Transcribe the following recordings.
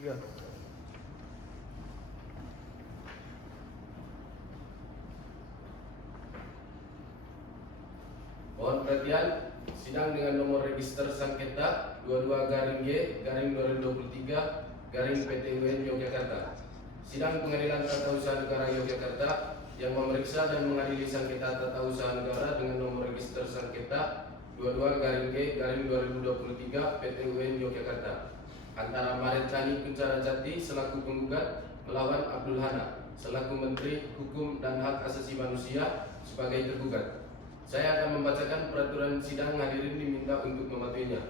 Tiga. Mohon perhatian, sidang dengan nomor register sengketa 22-G-2023-PTUN Yogyakarta. Sidang Pengadilan Tata Usaha Negara Yogyakarta yang memeriksa dan mengadili sengketa tata usaha negara dengan nomor register sengketa 22-G-2023-PTUN Yogyakarta antara Maret Dhani Kuncarajati selaku penggugat melawan Abdul Hana selaku Menteri Hukum dan Hak Asasi Manusia sebagai tergugat. Saya akan membacakan peraturan sidang, hadirin diminta untuk mematuhinya.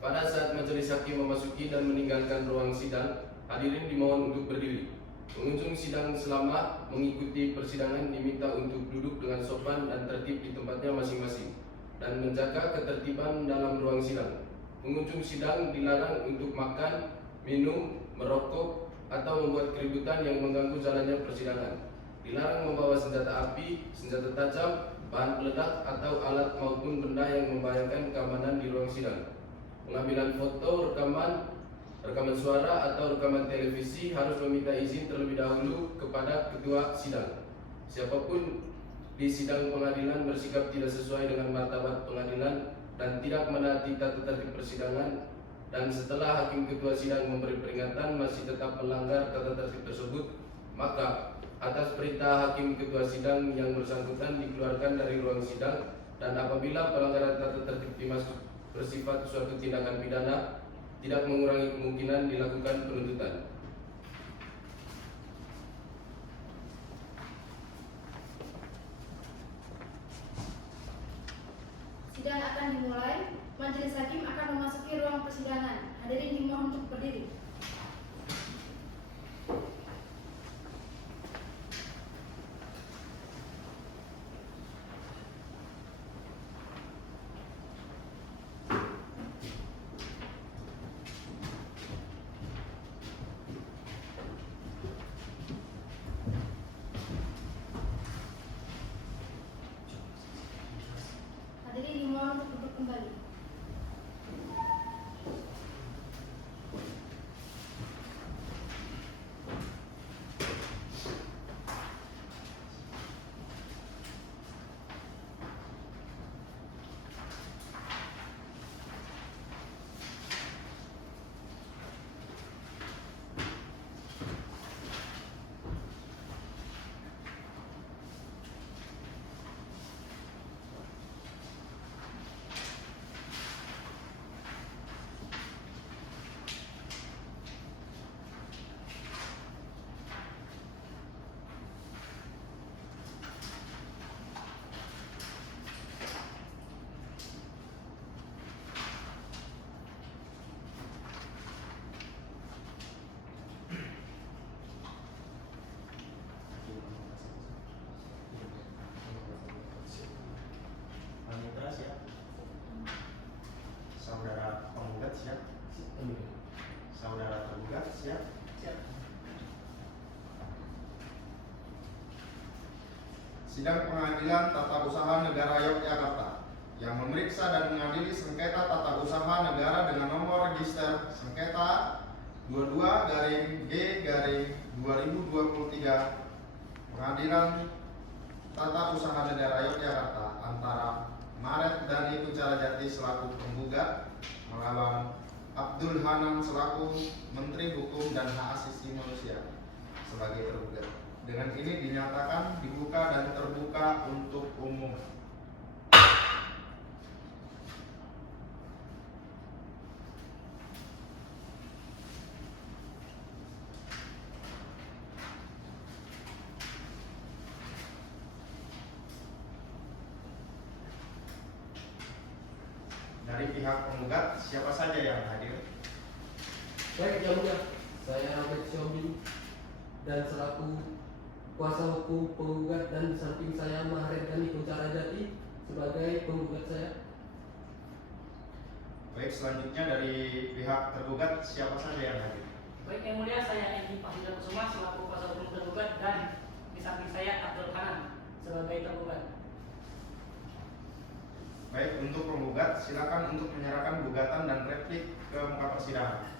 Pada saat majelis hakim memasuki dan meninggalkan ruang sidang, hadirin dimohon untuk berdiri. Pengunjung sidang selama mengikuti persidangan diminta untuk duduk dengan sopan dan tertib di tempatnya masing-masing dan menjaga ketertiban dalam ruang sidang. Pengunjung sidang dilarang untuk makan, minum, merokok, atau membuat keributan yang mengganggu jalannya persidangan. Dilarang membawa senjata api, senjata tajam, bahan peledak, atau alat maupun benda yang membahayakan keamanan di ruang sidang. Pengambilan foto, rekaman suara atau rekaman televisi harus meminta izin terlebih dahulu kepada ketua sidang. Siapapun di sidang pengadilan bersikap tidak sesuai dengan martabat pengadilan dan tidak menaati tata tertib persidangan, dan setelah hakim ketua sidang memberi peringatan masih tetap melanggar tata tertib tersebut, maka atas perintah hakim ketua sidang yang bersangkutan dikeluarkan dari ruang sidang, dan apabila pelanggaran tata tertib dimaksud bersifat suatu tindakan pidana, tidak mengurangi kemungkinan dilakukan penuntutan. Sidang akan dimulai. Majelis hakim akan memasuki ruang persidangan. Hadirin dimohon untuk berdiri. Hadirin dimohon untuk duduk kembali. Panitera siap? Saudara penggugat siap? Saudara tergugat siap? Siap. Sidang Pengadilan Tata Usaha Negara Yogyakarta yang memeriksa dan mengadili sengketa tata usaha negara dengan nomor register sengketa 22-G-2023 Pengadilan Tata Usaha Negara Yogyakarta antara Maret Dhani Kuncarajati selaku penggugat melawan Abdul Hanan selaku Menteri Hukum dan Hak Asasi Manusia sebagai tergugat. Dengan ini dinyatakan dibuka dan terbuka untuk umum. Dari pihak penggugat, siapa saja yang hadir? Baik, yang mulia, saya Ahmed Syobin dan selaku kuasa hukum penggugat, dan di samping saya Maret Dhani Kuncarajati sebagai penggugat saya. Baik, selanjutnya dari pihak tergugat, siapa saja yang hadir? Baik, yang mulia, saya Edi Fahidal Kusuma selaku kuasa hukum tergugat, dan di samping saya Abdul Hanan sebagai tergugat. Baik, untuk penggugat silakan untuk menyerahkan gugatan dan replik ke muka persidangan.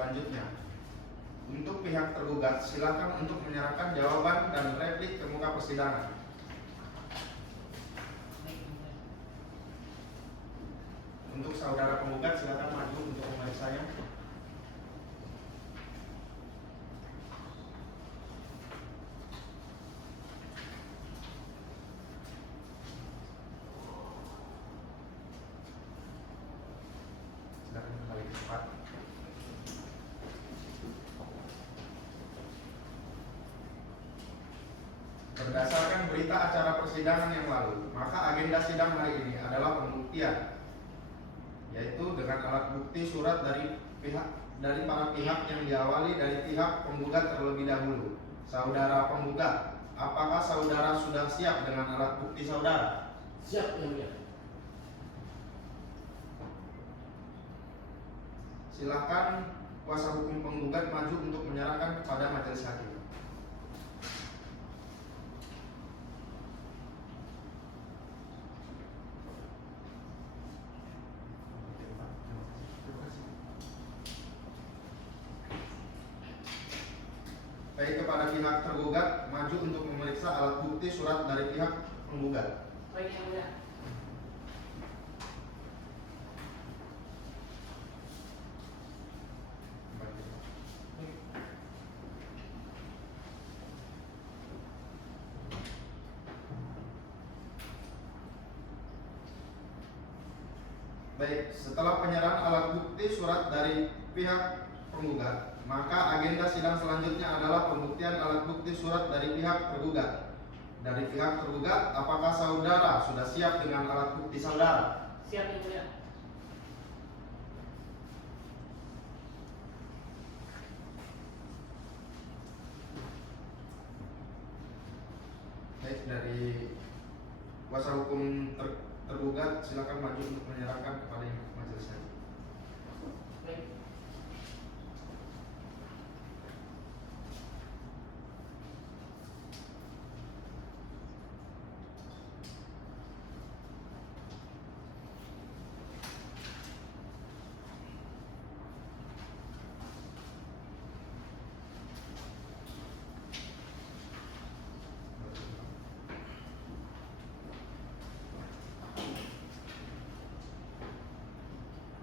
selanjutnya. Untuk pihak tergugat, silakan untuk menyerahkan jawaban dan replik ke muka persidangan. Untuk saudara penggugat, silakan maju untuk memeriksanya. Silakan kembali ke tempat. Berdasarkan berita acara persidangan yang lalu, maka agenda sidang hari ini adalah pembuktian, yaitu dengan alat bukti surat dari para pihak yang diawali dari pihak penggugat terlebih dahulu. Saudara penggugat, apakah saudara sudah siap dengan alat bukti saudara? Siap yang mulia. Silakan kuasa hukum penggugat maju untuk menyerahkan kepada majelis hakim. Baik, kepada pihak tergugat maju untuk memeriksa alat bukti surat dari pihak penggugat. Baik yang mulia. Baik, setelah penyerahan alat bukti surat dari pihak penggugat, maka agenda sidang selanjutnya adalah pembuktian alat bukti surat dari pihak tergugat. Dari pihak tergugat, apakah saudara sudah siap dengan alat bukti saudara? Siap yang mulia. Baik, dari kuasa hukum tergugat, silakan maju untuk menyerahkan kepada majelis hakim. Baik.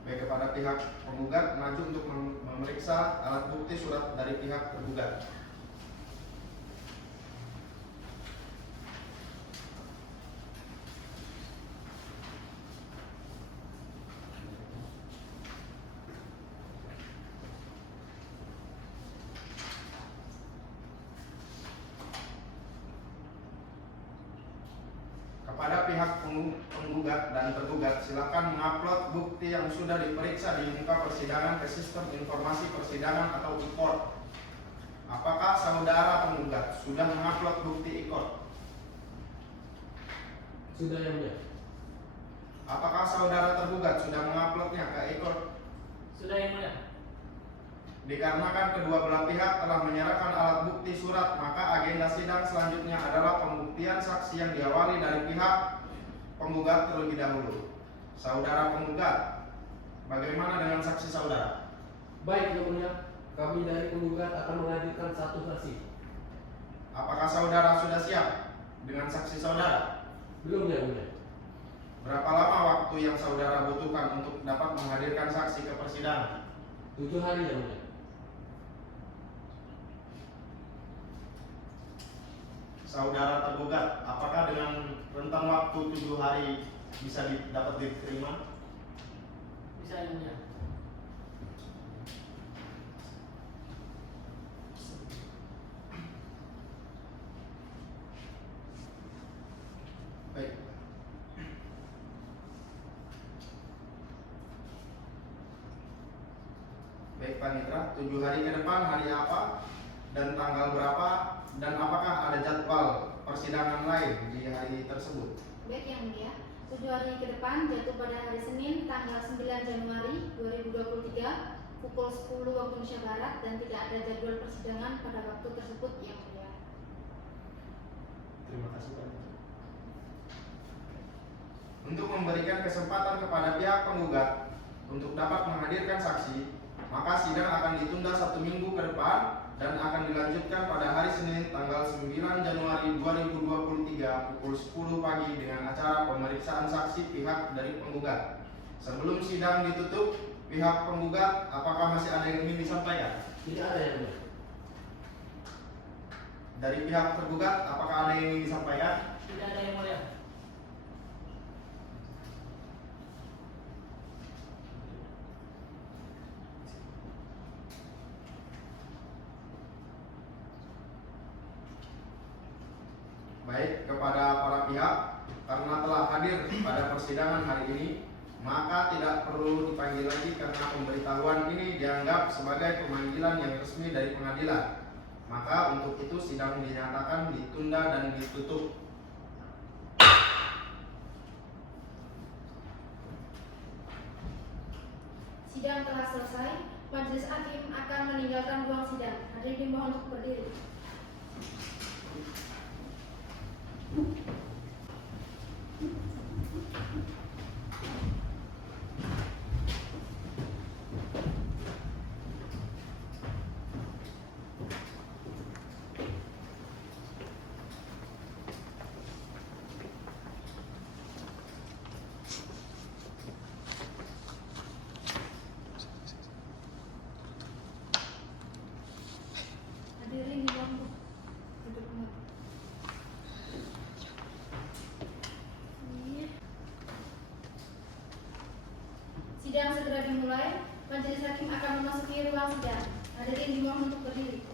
Baik, kepada pihak penggugat maju untuk memeriksa alat bukti surat dari pihak tergugat. Kepada pihak penggugat dan tergugat, silakan mengupload bukti yang sudah diperiksa di muka persidangan ke sistem informasi persidangan atau ICOR. Apakah saudara penggugat sudah mengupload bukti ICOR? Sudah yang mulia. Apakah saudara tergugat sudah menguploadnya ke ICOR? Sudah yang mulia. Dikarenakan kedua belah pihak telah menyerahkan alat bukti surat, maka agenda sidang selanjutnya adalah pembuktian saksi yang diawali dari pihak penggugat terlebih dahulu. Saudara penggugat, bagaimana dengan saksi saudara? Baik yang mulia, kami dari penggugat akan menghadirkan satu saksi. Apakah saudara sudah siap dengan saksi saudara? Belum yang mulia. Berapa lama waktu yang saudara butuhkan untuk dapat menghadirkan saksi ke persidangan? 7 hari yang mulia. Saudara tergugat, apakah dengan rentang waktu 7 hari bisa dapat diterima? Bisa yang mulia. Baik. Baik Pak Mitra, 7 hari ke depan hari apa dan tanggal berapa, dan apakah ada jadwal persidangan lain di hari tersebut? Baik yang mulia, 7 hari ke depan jatuh pada hari Senin tanggal 9 Januari 2023 pukul 10 waktu Indonesia Barat, dan tidak ada jadwal persidangan pada waktu tersebut yang mulia. Terima kasih Pak. Untuk memberikan kesempatan kepada pihak penggugat untuk dapat menghadirkan saksi, maka sidang akan ditunda 1 minggu ke depan dan akan dilanjutkan pada hari Senin tanggal 9 Januari 2023 pukul 10 pagi dengan acara pemeriksaan saksi pihak dari penggugat. Sebelum sidang ditutup, pihak penggugat apakah masih ada yang ingin disampaikan? Tidak ada yang mulia. Dari pihak tergugat apakah ada yang ingin disampaikan? Tidak ada yang mulia. Baik, kepada para pihak, karena telah hadir pada persidangan hari ini, maka tidak perlu dipanggil lagi karena pemberitahuan ini dianggap sebagai pemanggilan yang resmi dari pengadilan. Maka untuk itu sidang dinyatakan ditunda dan ditutup. Sidang telah selesai. Majelis Hakim akan meninggalkan ruang sidang. Hadirin dimohon untuk berdiri. Hadirin dimohon untuk duduk kembali. Sidang segera dimulai. Majelis Hakim akan memasuki ruang sidang. Hadirin dimohon untuk berdiri.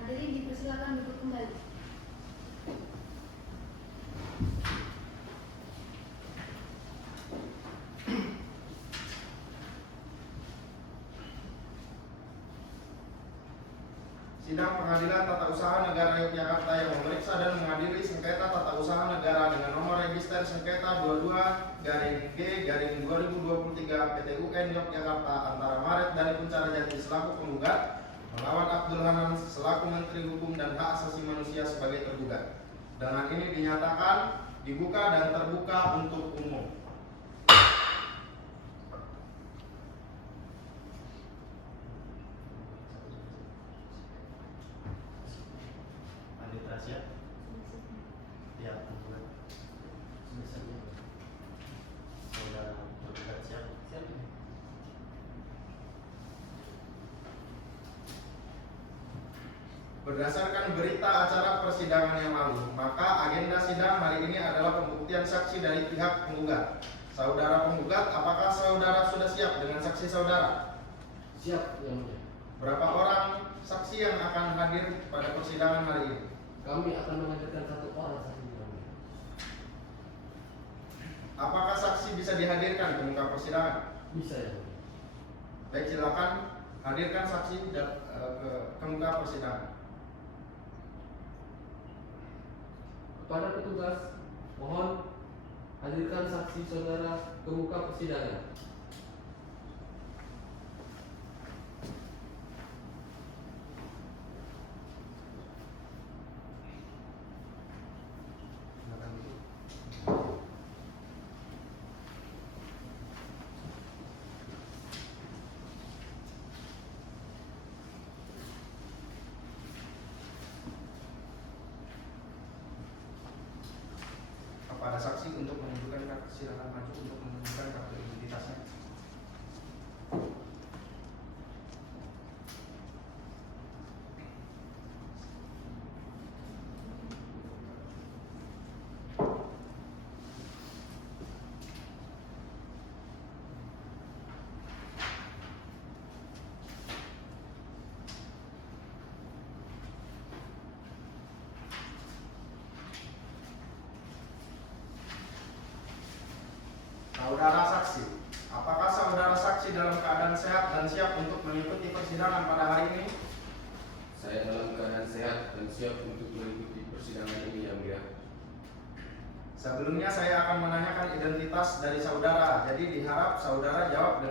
Hadirin dipersilakan duduk kembali. Sidang Pengadilan Tata Usaha Negara Yogyakarta yang memeriksa dan mengadili sengketa tata usaha negara dengan nomor register sengketa 22-G-2023 PT UN Yogyakarta antara Maret Dhani Kuncarajati selaku penggugat melawan Abdul Hanan selaku Menteri Hukum dan Hak Asasi Manusia sebagai tergugat. Dengan ini dinyatakan dibuka dan terbuka untuk umum. Panitera siap? Siap, penggugat. Saudara penggugat siap? Siap. Berdasarkan berita acara persidangan yang lalu, maka agenda sidang hari ini adalah pembuktian saksi dari pihak penggugat. Saudara penggugat, apakah saudara sudah siap dengan saksi saudara? Siap yang mulia. Berapa orang saksi yang akan hadir pada persidangan hari ini? Kami akan menghadirkan 1 orang saksi yang mulia. Apakah saksi bisa dihadirkan ke muka persidangan? Bisa yang mulia. Baik, silakan hadirkan saksi ke muka persidangan. Kepada petugas, mohon hadirkan saksi saudara ke muka persidangan. Silakan duduk. Kepada saksi untuk menunjukkan kartu, silakan maju untuk menunjukkan kartu identitasnya. Saudara saksi, apakah saudara saksi dalam keadaan sehat dan siap untuk mengikuti persidangan pada hari ini? Saya dalam keadaan sehat dan siap untuk mengikuti persidangan ini yang mulia. Sebelumnya saya akan menanyakan identitas dari saudara. Jadi diharap saudara jawab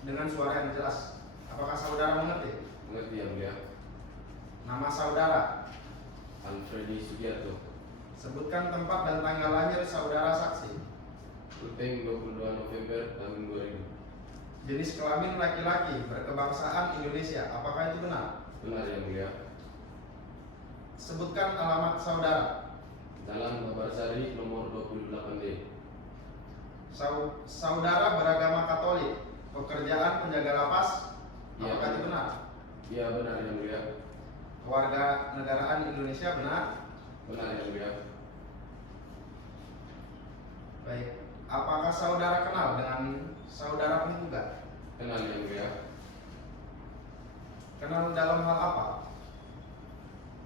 dengan suara yang jelas. Apakah saudara mengerti? Mengerti yang mulia. Nama saudara. Alfredi Sugiarto. Sebutkan tempat dan tanggal lahir saudara saksi. Ruteng 22 November tahun 2000. Jenis kelamin laki-laki, berkebangsaan Indonesia. Apakah itu benar? Benar yang mulia. Sebutkan alamat saudara. Jalan Babarsari nomor 28D. Saudara beragama Katolik, pekerjaan penjaga lapas. Iya, Apakah itu benar? Iya benar yang mulia. Keluarga negaraan Indonesia benar? Benar yang mulia. Baik. Apakah saudara kenal dengan saudara penggugat? Kenal yang mulia. Kenal dalam hal apa?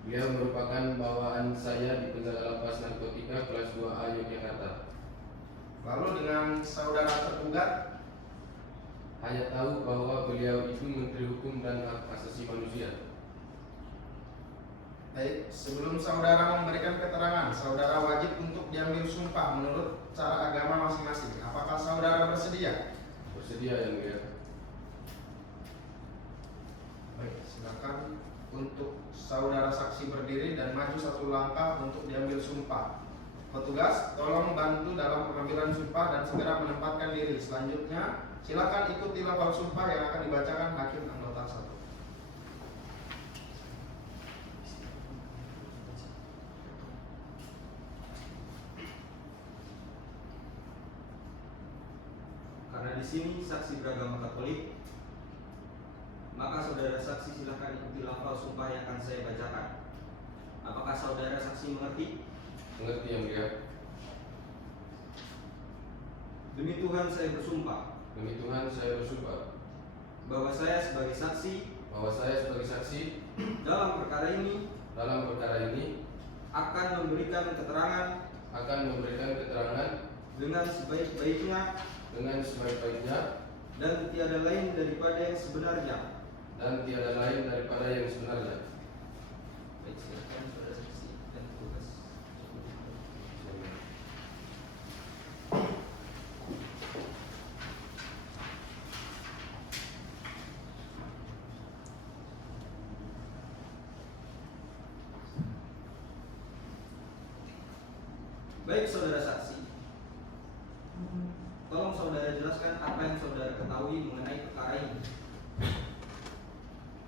Beliau merupakan bawaan saya di penjaga lapas narkotika kelas 2A Yogyakarta. Lalu dengan saudara tergugat? Hanya tahu bahwa beliau itu Menteri Hukum dan Hak Asasi Manusia. Baik, sebelum saudara memberikan keterangan, saudara wajib untuk diambil sumpah menurut cara agama masing-masing. Apakah saudara bersedia? Bersedia yang mulia. Baik, silakan untuk saudara saksi berdiri dan maju satu langkah untuk diambil sumpah. Petugas, tolong bantu dalam pengambilan sumpah dan segera menempatkan diri. Selanjutnya, silakan ikuti lafal sumpah yang akan dibacakan hakim anggota 1. Karena di sini saksi beragama Katolik, maka saudara saksi silakan ikuti lafal sumpah yang akan saya bacakan. Apakah saudara saksi mengerti? Mengerti yang mulia. Demi Tuhan saya bersumpah Demi Tuhan saya bersumpah bahwa saya sebagai saksi dalam perkara ini akan memberikan keterangan dengan sebaik-baiknya dan tiada lain daripada yang sebenarnya. Baik, silakan saudara saksi dan petugas. Baik saudara saksi, tolong saudara jelaskan apa yang saudara ketahui mengenai perkara ini.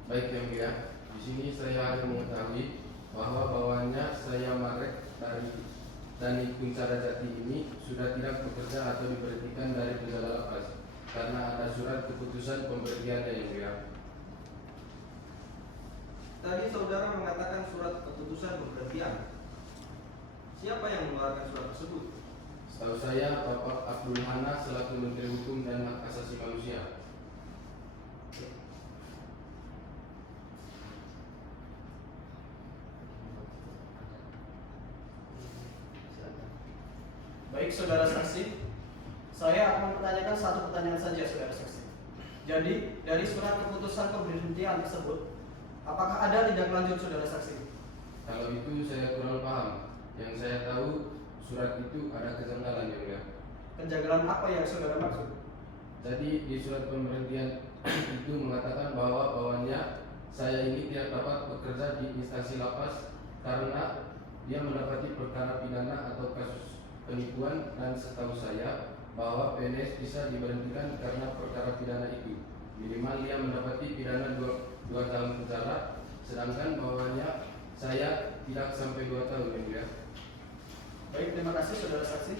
Baik yang mulia. Di sini saya hanya mengetahui bahwa bawaannya saya Marek dari Kuncara Jati ini sudah tidak bekerja atau diberhentikan dari penjara lapas karena ada surat keputusan pemberhentiannya yang mulia. Tadi saudara mengatakan surat keputusan pemberhentian. Siapa yang mengeluarkan surat tersebut? Setahu saya Bapak Abdul Hana selaku Menteri Hukum dan Hak Asasi Manusia. Baik saudara saksi, saya akan mempertanyakan satu pertanyaan saja saudara saksi. Jadi dari surat keputusan pemberhentian tersebut, apakah ada tindak lanjut saudara saksi? Kalau itu saya kurang paham. Yang saya tahu surat itu ada kejanggalan yang mulia. Penjagalan apa yang saudara maksud? Jadi di surat pemberhentian itu mengatakan bahwa bawaannya saya ini tidak dapat bekerja di instansi lapas karena dia mendapati perkara pidana atau kasus penipuan, dan setahu saya bahwa PNS bisa diberhentikan karena perkara pidana itu. Minimal dia mendapati pidana 2 tahun penjara, sedangkan bawaannya saya tidak sampai 2 tahun yang mulia. Baik, terima kasih saudara saksi.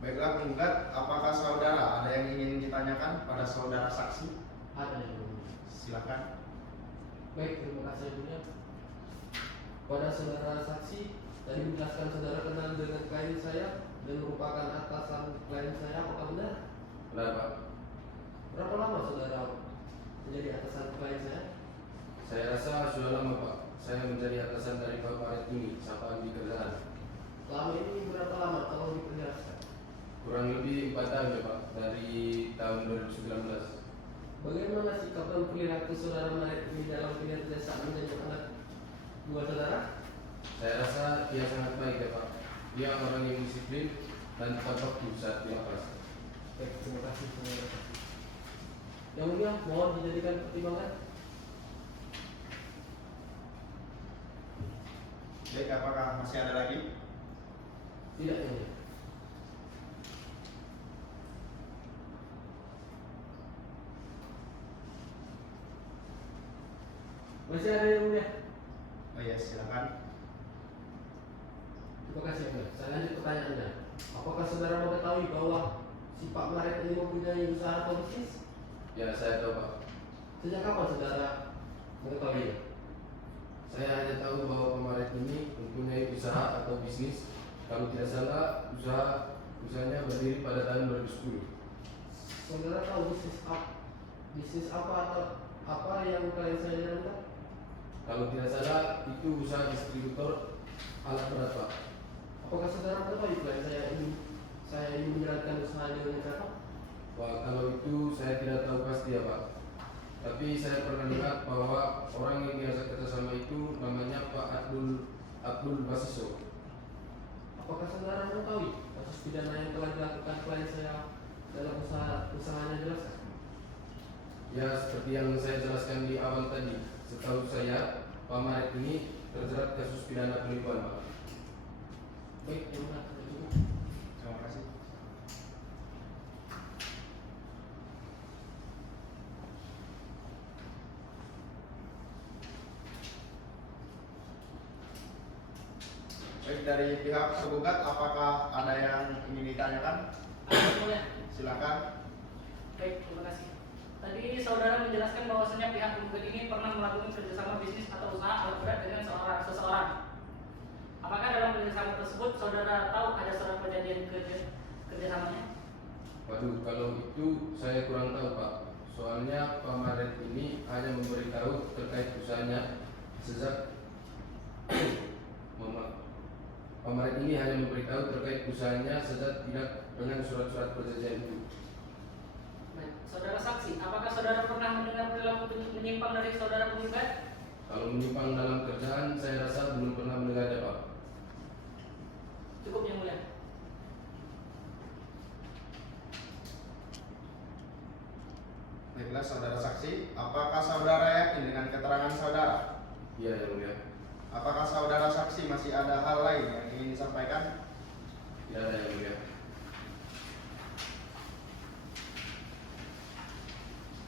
Baiklah penggugat, apakah saudara ada yang ingin ditanyakan pada saudara saksi? Ada yang mulia. Silakan. Baik, terima kasih yang mulia. Pada saudara saksi, tadi menjelaskan saudara kenal dengan klien saya dan merupakan atasan klien saya, apakah benar? Benar Pak. Berapa lama saudara menjadi atasan klien saya? Saya rasa sudah lama Pak. Saya menjadi atasan dari Pak Maret ini sampai di kerjaan. Selama ini berapa lama? Tolong diperjelaskan. Kurang lebih 4 tahun ya Pak, dari tahun 2019. Bagaimana sikap dan perilaku saudara Maret ini dalam kinerja saat menjadi anak buah saudara? Saya rasa dia sangat baik ya Pak. Dia orang yang disiplin dan tepat waktu saat di lapas. Baik, terima kasih saudara saksi. Yang mulia, mohon dijadikan pertimbangan. Baik, apakah masih ada lagi? Tidak, yang mulia. Masih ada yang mulia? Oh iya, silakan. Terima kasih yang mulia. Saya lanjut pertanyaannya. Apakah saudara mengetahui bahwa si Pak Maret ini mempunyai usaha atau bisnis? Ya saya tahu Pak. Sejak kapan saudara mengetahuinya? Saya hanya tahu bahwa Pak Maret ini mempunyai usaha atau bisnis. Kalau tidak salah usahanya berdiri pada tahun 2010. Saudara tahu bisnis apa atau apa yang kalian saya jalankan? Kalau tidak salah itu usaha distributor alat berat Pak. Apakah saudara mengetahui klien saya ini menjalankan usaha dengan cara? Wah, kalau itu saya tidak tahu pasti ya Pak. Tapi saya pernah lihat bahwa orang yang diajak kerjasama itu namanya Pak Abdul Basiso. Apakah saudara mengetahui kasus pidana yang telah dilakukan klien saya dalam usahanya jelaskan? Ya seperti yang saya jelaskan di awal tadi, setahu saya Pak Maret ini terjerat kasus pidana penipuan Pak. Baik, yang mulia, sudah cukup. Terima kasih. Baik, dari pihak tergugat apakah ada yang ingin ditanyakan? Ada yang mulia. Silakan. Baik, terima kasih. Tadi saudara menjelaskan bahwasanya pihak penggugat ini pernah melakukan kerjasama bisnis atau usaha alat berat dengan seseorang. Apakah dalam kerjasama tersebut saudara tahu ada surat perjanjian kerjasamanya? Waduh, kalau itu saya kurang tahu Pak. Soalnya Pak Maret ini hanya memberitahu terkait usahanya sejak Pak Maret ini hanya memberitahu terkait usahanya sejak tidak dengan surat-surat perjanjian itu. Baik, saudara saksi, apakah saudara pernah mendengar perilaku menyimpang dari saudara penggugat? Kalau menyimpang dalam kerjaan, saya rasa belum pernah mendengarnya Pak. Cukup yang mulia. Baiklah saudara saksi, apakah saudara yakin dengan keterangan saudara? Iya yang mulia. Apakah saudara saksi masih ada hal lain yang ingin disampaikan? Tidak ada yang mulia.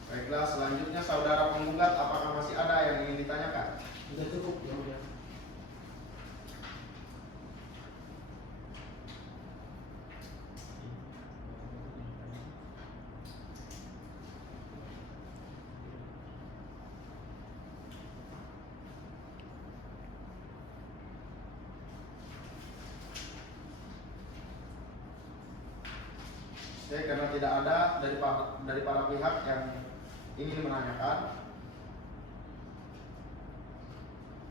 Baiklah, selanjutnya saudara penggugat apakah masih ada yang ingin ditanyakan? Sudah cukup, yang mulia. Oke, karena tidak ada dari para pihak yang ingin menanyakan,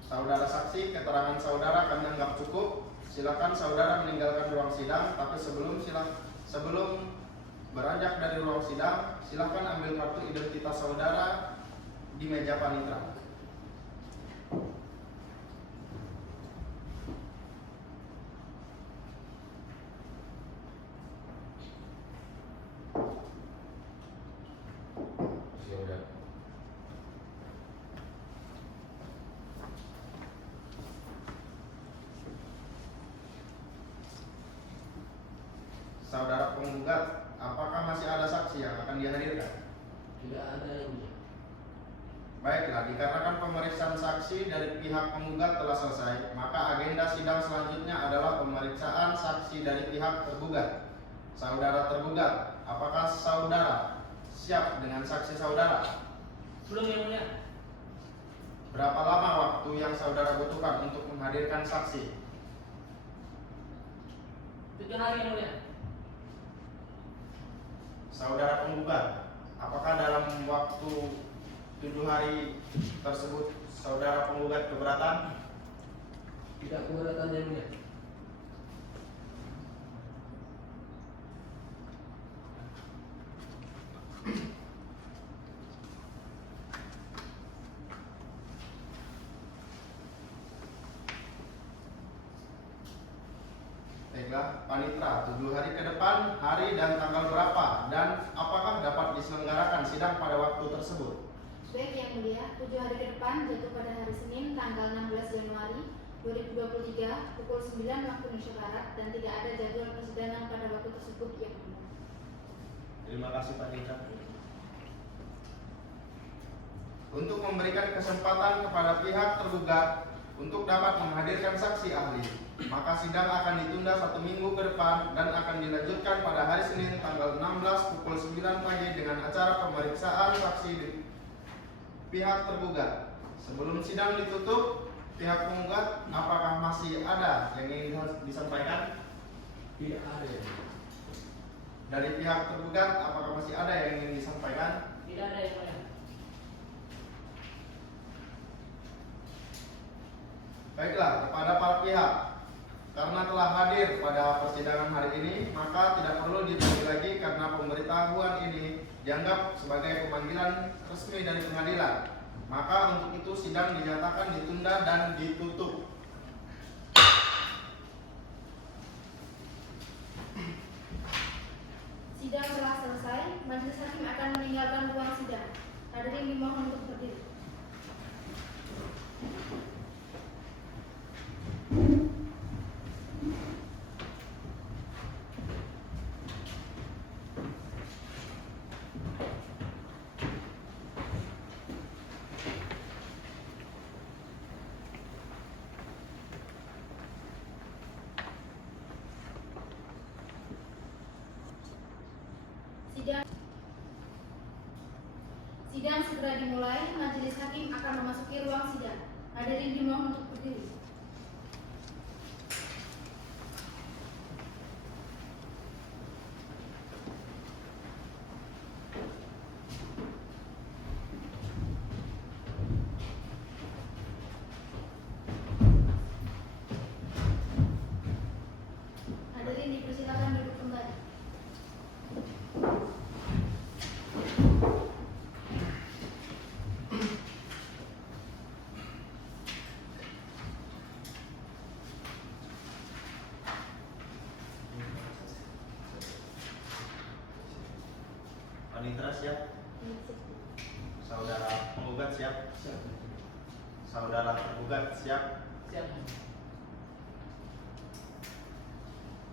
saudara saksi, keterangan saudara kami anggap cukup. Silakan saudara meninggalkan ruang sidang, tapi sebelum beranjak dari ruang sidang, silakan ambil kartu identitas saudara di meja panitera. Yang mulia. Saudara penggugat, apakah masih ada saksi yang akan dihadirkan? Tidak ada yang mulia. Baiklah, dikarenakan pemeriksaan saksi dari pihak penggugat telah selesai, maka agenda sidang selanjutnya adalah pemeriksaan saksi dari pihak tergugat. Saudara tergugat, apakah saudara siap dengan saksi saudara? Belum yang mulia. Berapa lama waktu yang saudara butuhkan untuk menghadirkan saksi? 7 hari yang mulia. Saudara penggugat, apakah dalam waktu 7 hari tersebut saudara penggugat keberatan? Tidak keberatan, yang mulia. panitra 7 hari ke depan, hari dan tanggal berapa, dan apakah dapat diselenggarakan sidang pada waktu tersebut? Baik Yang Mulia, 7 hari ke depan jatuh pada hari Senin tanggal 16 Januari 2023 pukul 9 waktu Indonesia Barat dan tidak ada jadwal persidangan pada waktu tersebut Yang Mulia. Terima kasih Panitra. Untuk memberikan kesempatan kepada pihak tergugat untuk dapat menghadirkan saksi ahli, maka sidang akan ditunda 1 minggu ke depan dan akan dilanjutkan pada hari Senin tanggal 16 pukul 9 pagi dengan acara pemeriksaan saksi di pihak tergugat. Sebelum sidang ditutup, pihak penggugat apakah masih ada yang ingin disampaikan? Tidak ada. Dari pihak tergugat apakah masih ada yang ingin disampaikan? Tidak ada Yang Mulia. Baiklah, kepada para pihak, karena telah hadir pada persidangan hari ini, maka tidak perlu ditunggu lagi karena pemberitahuan ini dianggap sebagai pemanggilan resmi dari pengadilan. Maka untuk itu sidang dinyatakan ditunda dan ditutup. Sidang telah selesai, majelis hakim akan meninggalkan ruang sidang. Hadirin dimohon untuk berdiri. Sidang segera dimulai, majelis hakim akan memasuki ruang sidang. Hadirin dimohon untuk berdiri. Hadirin dipersilakan duduk kembali. Panitra siap? Saudara penggugat siap? Saudara tergugat siap? Siap.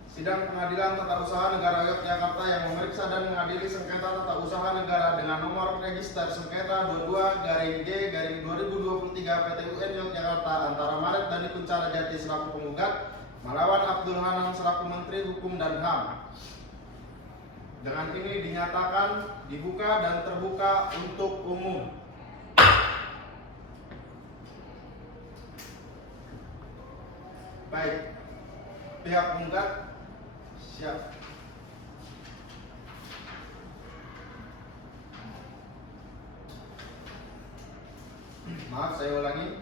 Sidang Pengadilan Tata Usaha Negara Yogyakarta yang memeriksa dan mengadili sengketa tata usaha negara dengan nomor register sengketa 22-G-2023 PT UN Yogyakarta antara Maret Dhani Kunchara Jati selaku penggugat melawan Abdul Hanan selaku Menteri Hukum dan HAM. Dengan ini dinyatakan dibuka dan terbuka untuk umum. Baik, pihak penggugat siap. Maaf, saya ulangi.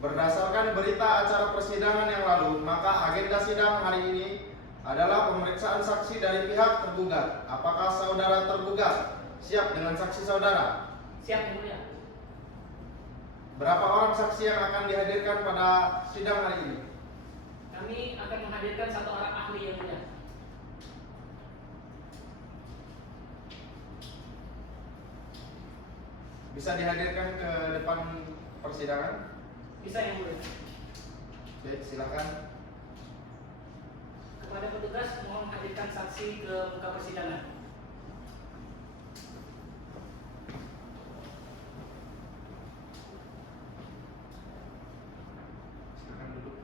Berdasarkan berita acara persidangan yang lalu, maka agenda sidang hari ini adalah pemeriksaan saksi dari pihak tergugat. Apakah saudara tergugat siap dengan saksi saudara? Siap Yang Mulia. Berapa orang saksi yang akan dihadirkan pada sidang hari ini? Kami akan menghadirkan 1 orang ahli Yang Mulia. Bisa dihadirkan ke depan persidangan? Bisa Yang Mulia. Baik, silakan. Kepada petugas mohon hadirkan saksi ke muka persidangan. Silakan duduk.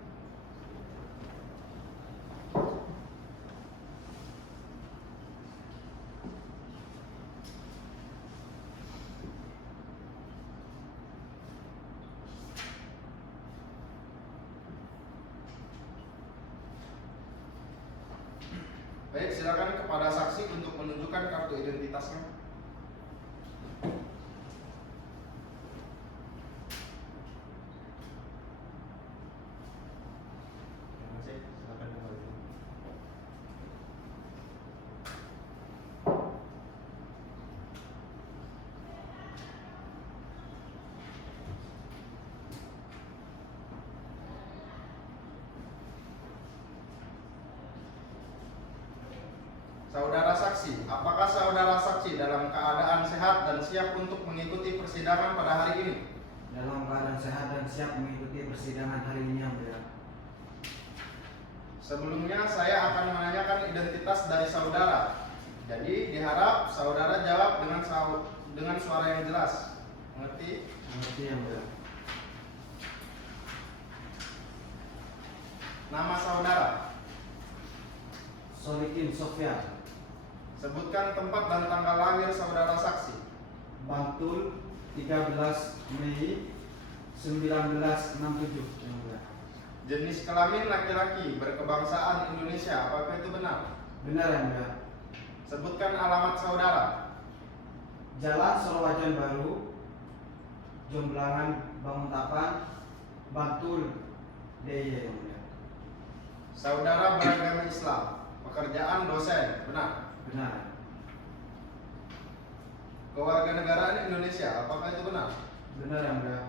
Baik, silakan kepada saksi untuk menunjukkan kartu identitasnya. Terima kasih. Silakan kembali. saksi, apakah saudara saksi dalam keadaan sehat dan siap untuk mengikuti persidangan pada hari ini? Dalam keadaan sehat dan siap mengikuti persidangan hari ini yang mulia. Sebelumnya saya akan menanyakan identitas dari saudara. Jadi diharap saudara jawab dengan suara yang jelas. Mengerti? Mengerti yang mulia. Nama saudara. Solikin Sofyan, Sebutkan tempat dan tanggal lahir saudara saksi. Bantul 13 Mei 1967 yang mulia. Jenis kelamin laki-laki, berkebangsaan Indonesia, apakah itu benar? Benar yang mulia. Sebutkan alamat saudara. Jalan Sorowajan Baru, Jomblangan Banguntapan, Bantul DIY yang mulia. Saudara beragama Islam, pekerjaan dosen, benar? Benar. Kewarganegaraan Indonesia, apakah itu benar? Benar yang mulia.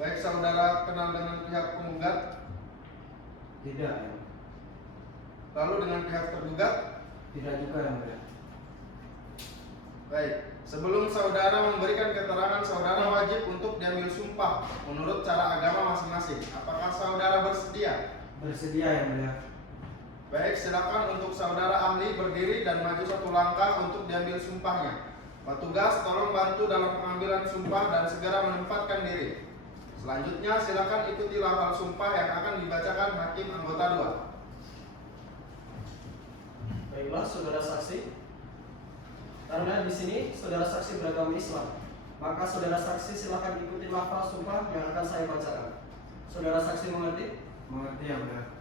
Baik, saudara kenal dengan pihak penggugat, Tidak ya. lalu dengan pihak tergugat. Tidak juga yang mulia. Baik, sebelum saudara memberikan keterangan, saudara wajib untuk diambil sumpah menurut cara agama masing-masing. Apakah saudara bersedia? Bersedia yang mulia. Baik, silakan untuk saudara ahli berdiri dan maju satu langkah untuk diambil sumpahnya. Petugas tolong bantu dalam pengambilan sumpah dan segera menempatkan diri. Selanjutnya silakan ikuti lafal sumpah yang akan dibacakan hakim anggota 2. Baiklah, saudara saksi. Karena di sini saudara saksi beragama Islam, maka saudara saksi silakan ikuti lafal sumpah yang akan saya bacakan. Saudara saksi mengerti? Mengerti yang mulia.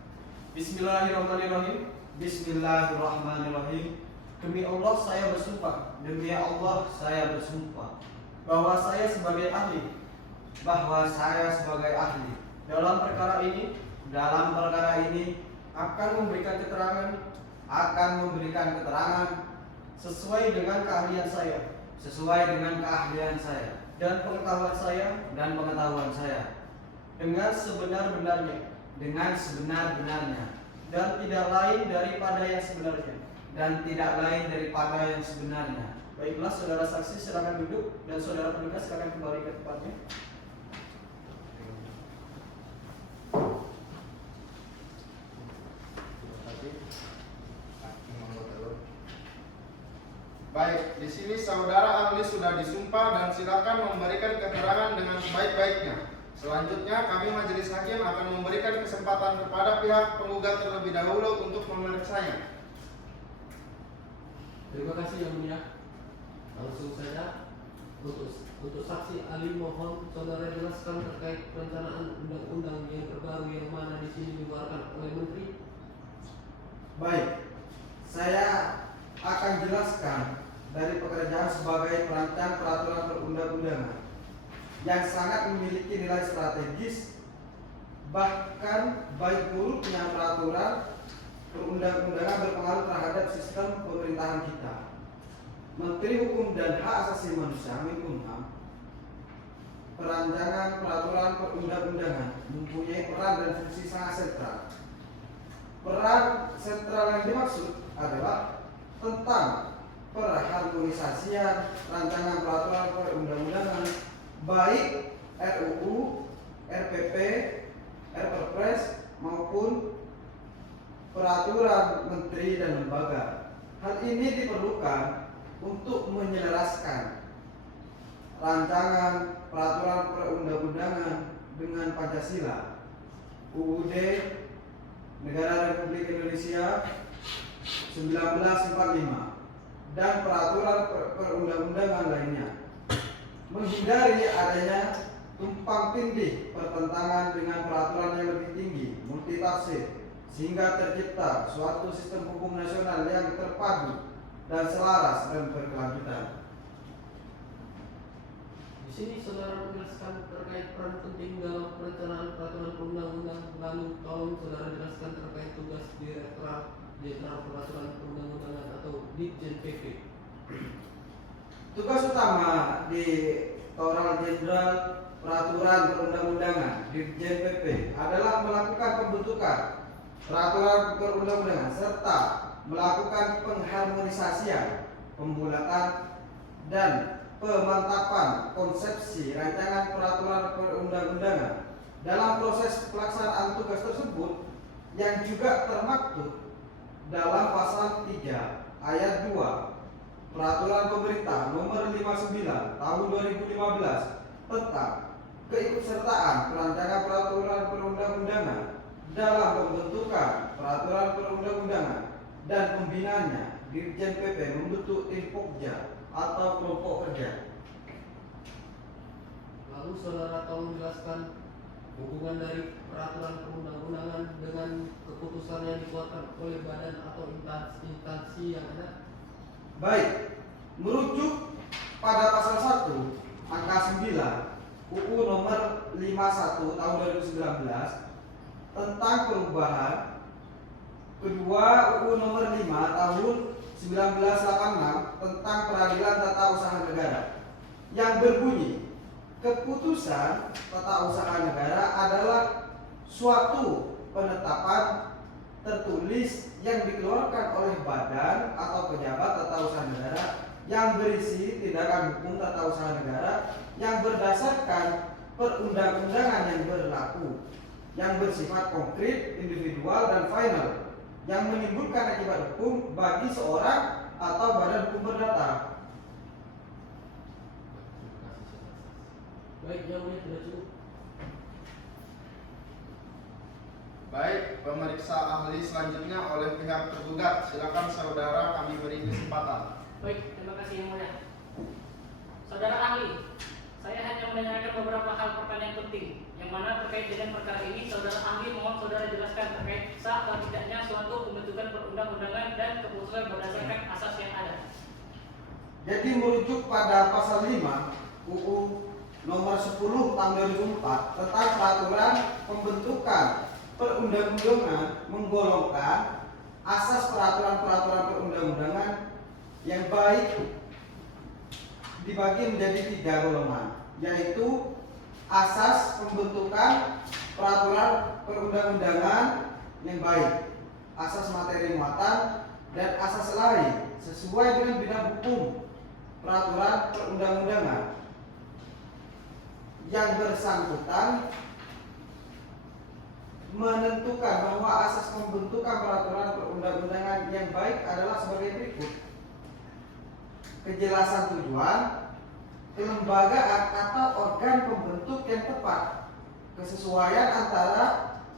Bismillahirrahmanirrahim. Bismillahirrahmanirrahim. Demi Allah saya bersumpah Demi Allah saya bersumpah bahwa saya sebagai ahli bahwa saya sebagai ahli dalam perkara ini dalam perkara ini akan memberikan keterangan sesuai dengan keahlian saya dan pengetahuan saya dengan sebenar-benarnya dan tidak lain daripada yang sebenarnya. Baiklah, saudara saksi silakan duduk dan saudara petugas silakan kembali ke tempatnya. Baik, di sini saudara ahli sudah disumpah dan silakan memberikan keterangan dengan sebaik-baiknya. Selanjutnya kami majelis hakim akan memberikan kesempatan kepada pihak penggugat terlebih dahulu untuk memeriksanya. Terima kasih yang mulia. Langsung saja untuk saksi ahli mohon saudara jelaskan terkait perencanaan undang-undang yang terbaru yang mana di sini dikeluarkan oleh Menteri. Baik, saya akan jelaskan dari pekerjaan sebagai perancang peraturan perundang-undangan yang sangat memiliki nilai strategis, bahkan baik buruknya peraturan perundang-undangan berpengaruh terhadap sistem pemerintahan kita. Menteri Hukum dan Hak Asasi Manusia Menkumham, perancangan peraturan perundang-undangan mempunyai peran dan fungsi sangat sentral. Peran sentral yang dimaksud adalah tentang perharmonisasian rancangan peraturan perundang-undangan baik RUU, RPP, RPRPres maupun peraturan menteri dan lembaga. Hal ini diperlukan untuk menyelaraskan rancangan peraturan perundang-undangan dengan Pancasila, UUD Negara Republik Indonesia 1945 dan peraturan perundang-undangan lainnya, menghindari adanya tumpang tindih pertentangan dengan peraturan yang lebih tinggi multitafsir, sehingga tercipta suatu sistem hukum nasional yang terpadu dan selaras dan berkelanjutan. Di sini saudara menjelaskan terkait peran penting dalam perencanaan peraturan perundang-undang. Lalu tolong saudara jelaskan terkait tugas Direktorat Jenderal Peraturan Perundang-undangan atau Ditjen-PP. Tugas utama di Direktorat Jenderal Peraturan Perundang-undangan (Ditjen-PP) adalah melakukan pembentukan peraturan perundang-undangan serta melakukan pengharmonisasian, pembulatan, dan pemantapan konsepsi rancangan peraturan perundang-undangan dalam proses pelaksanaan tugas tersebut yang juga termaktub dalam pasal 3 ayat 2 Peraturan Pemerintah Nomor 59 Tahun 2015 tentang keikutsertaan perancangan peraturan perundang-undangan dalam pembentukan peraturan perundang-undangan dan pembinaannya. Dirjen PP membentuk tim Pokja atau kelompok kerja. Lalu saudara tolong jelaskan hubungan dari peraturan perundang-undangan dengan keputusan yang dikeluarkan oleh badan atau instansi yang ada. Baik, merujuk pada pasal 1 angka 9 UU nomor 51 tahun 2019 tentang perubahan, kedua UU nomor 5 tahun 1986 tentang peradilan tata usaha negara yang berbunyi keputusan tata usaha negara adalah suatu penetapan tertulis yang dikeluarkan oleh badan atau pejabat tata usaha negara yang berisi tindakan hukum tata usaha negara yang berdasarkan perundang-undangan yang berlaku, yang bersifat konkret, individual, dan final, yang menimbulkan akibat hukum bagi seorang atau badan hukum perdata. Baik, yang mulia tidak cukup. Baik, pemeriksa ahli selanjutnya oleh pihak tergugat. Silakan saudara, kami beri kesempatan. Baik, terima kasih yang mulia. Saudara ahli, saya hanya menanyakan beberapa hal pertanyaan penting yang mana terkait dengan perkara ini. Saudara ahli mohon saudara jelaskan terkait sah atau tidaknya suatu pembentukan perundang-undangan dan keputusan berdasarkan asas yang ada. Jadi merujuk pada pasal 5 UU nomor 10 tahun 2004 tentang peraturan pembentukan perundang-undangan menggolongkan asas peraturan-peraturan perundang-undangan yang baik dibagi menjadi 3 golongan, yaitu asas pembentukan peraturan perundang-undangan yang baik, asas materi muatan, dan asas lain sesuai dengan bidang hukum peraturan perundang-undangan yang bersangkutan menentukan bahwa asas pembentukan peraturan perundang-undangan yang baik adalah sebagai berikut: kejelasan tujuan, kelembagaan atau organ pembentuk yang tepat, kesesuaian antara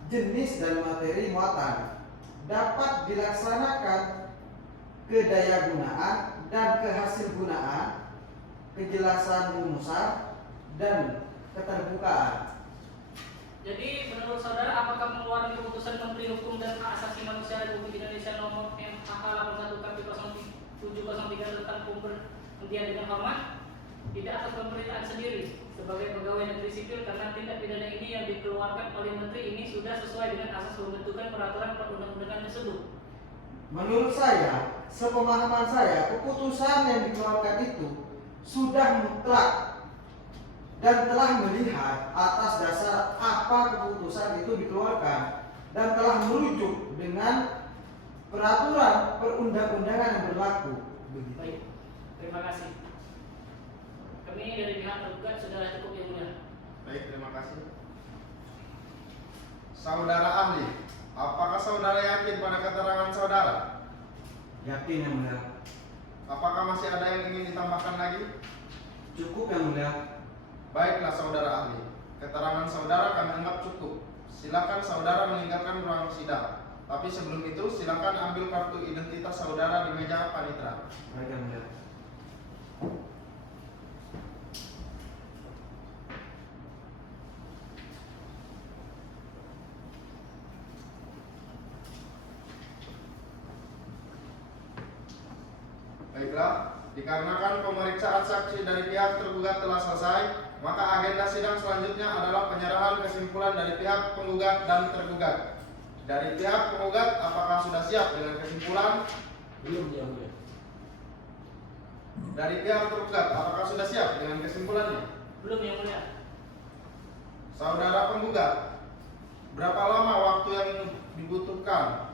jenis dan materi muatan, dapat dilaksanakan kedayagunaan dan kehasilgunaan, kejelasan rumusan, dan keterbukaan. Jadi menurut saudara apakah pengeluaran keputusan Menteri Hukum dan Hak Asasi Manusia Republik Indonesia nomor MHK 81 KP 0703 tentang pemberhentian dengan hormat tidak atas pemerintahan sendiri sebagai pegawai negeri sipil karena tindak pidana ini yang dikeluarkan oleh Menteri ini sudah sesuai dengan asas pembentukan peraturan perundang-undangan tersebut? Menurut saya, sepemahaman saya, keputusan yang dikeluarkan itu sudah mutlak dan telah melihat atas dasar apa keputusan itu dikeluarkan dan telah merujuk dengan peraturan perundang-undangan yang berlaku. Baik, terima kasih. Kami dari pihak tergugat sudah cukup yang mulia. Baik, terima kasih. Saudara ahli, apakah saudara yakin pada keterangan saudara? Yakin yang mulia. Apakah masih ada yang ingin ditambahkan lagi? Cukup yang mulia. Baiklah saudara ahli, keterangan saudara kami anggap cukup. Silakan saudara meninggalkan ruang sidang. Tapi sebelum itu silakan ambil kartu identitas saudara di meja panitera. Baik yang mulia. Baiklah, dikarenakan pemeriksaan saksi dari pihak tergugat telah selesai, maka agenda sidang selanjutnya adalah penyerahan kesimpulan dari pihak penggugat dan tergugat. Dari pihak penggugat, apakah sudah siap dengan kesimpulan? Belum, yang mulia. Dari pihak tergugat, apakah sudah siap dengan kesimpulannya? Belum yang mulia. Saudara penggugat, berapa lama waktu yang dibutuhkan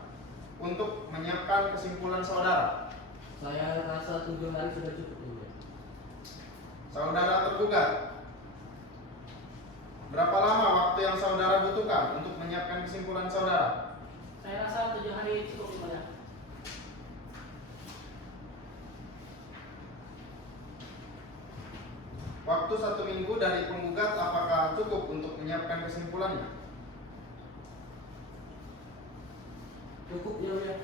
untuk menyiapkan kesimpulan saudara. Saya rasa 7 hari sudah cukup Yang Mulia. Saudara tergugat, berapa lama waktu yang saudara butuhkan untuk menyiapkan kesimpulan saudara? Saya rasa 7 hari cukup Yang Mulia. Waktu 1 minggu dari penggugat apakah cukup untuk menyiapkan kesimpulannya? Cukup Yang Mulia.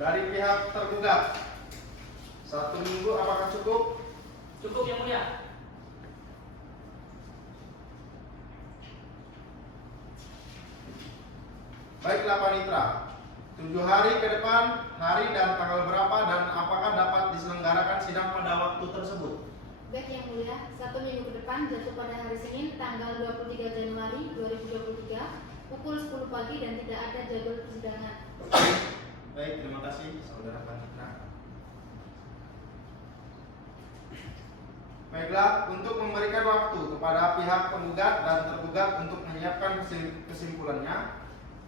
Dari pihak tergugat, 1 minggu apakah cukup? Cukup Yang Mulia. Baiklah Panitra, 7 hari ke depan, hari dan tanggal berapa dan apakah dapat diselenggarakan sidang pada waktu tersebut? Baik Yang Mulia, 1 minggu ke depan jatuh pada hari Senin tanggal 23 Januari 2023 pukul 10 pagi dan tidak ada jadwal persidangan. Baik, terima kasih Saudara Panitra. Baiklah, untuk memberikan waktu kepada pihak penggugat dan tergugat untuk menyiapkan kesimpulannya,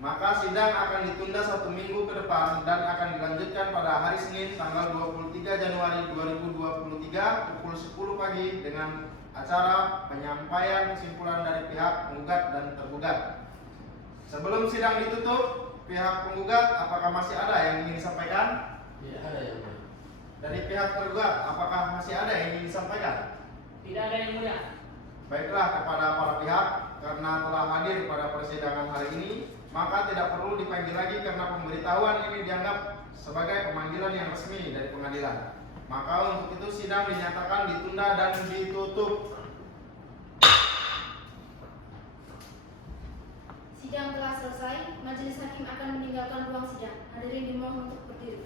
maka sidang akan ditunda 1 minggu ke depan dan akan dilanjutkan pada hari Senin tanggal 23 Januari 2023 pukul 10 pagi dengan acara penyampaian kesimpulan dari pihak penggugat dan tergugat. Sebelum sidang ditutup, pihak penggugat apakah masih ada yang ingin disampaikan? Tidak ada Yang Mulia. Dari pihak tergugat apakah masih ada yang ingin disampaikan? Tidak ada Yang Mulia. Baiklah, kepada para pihak, karena telah hadir pada persidangan hari ini, maka tidak perlu dipanggil lagi karena pemberitahuan ini dianggap sebagai pemanggilan yang resmi dari pengadilan. Maka untuk itu sidang dinyatakan ditunda dan ditutup. Sidang telah selesai, majelis hakim akan meninggalkan ruang sidang. Hadirin dimohon untuk berdiri.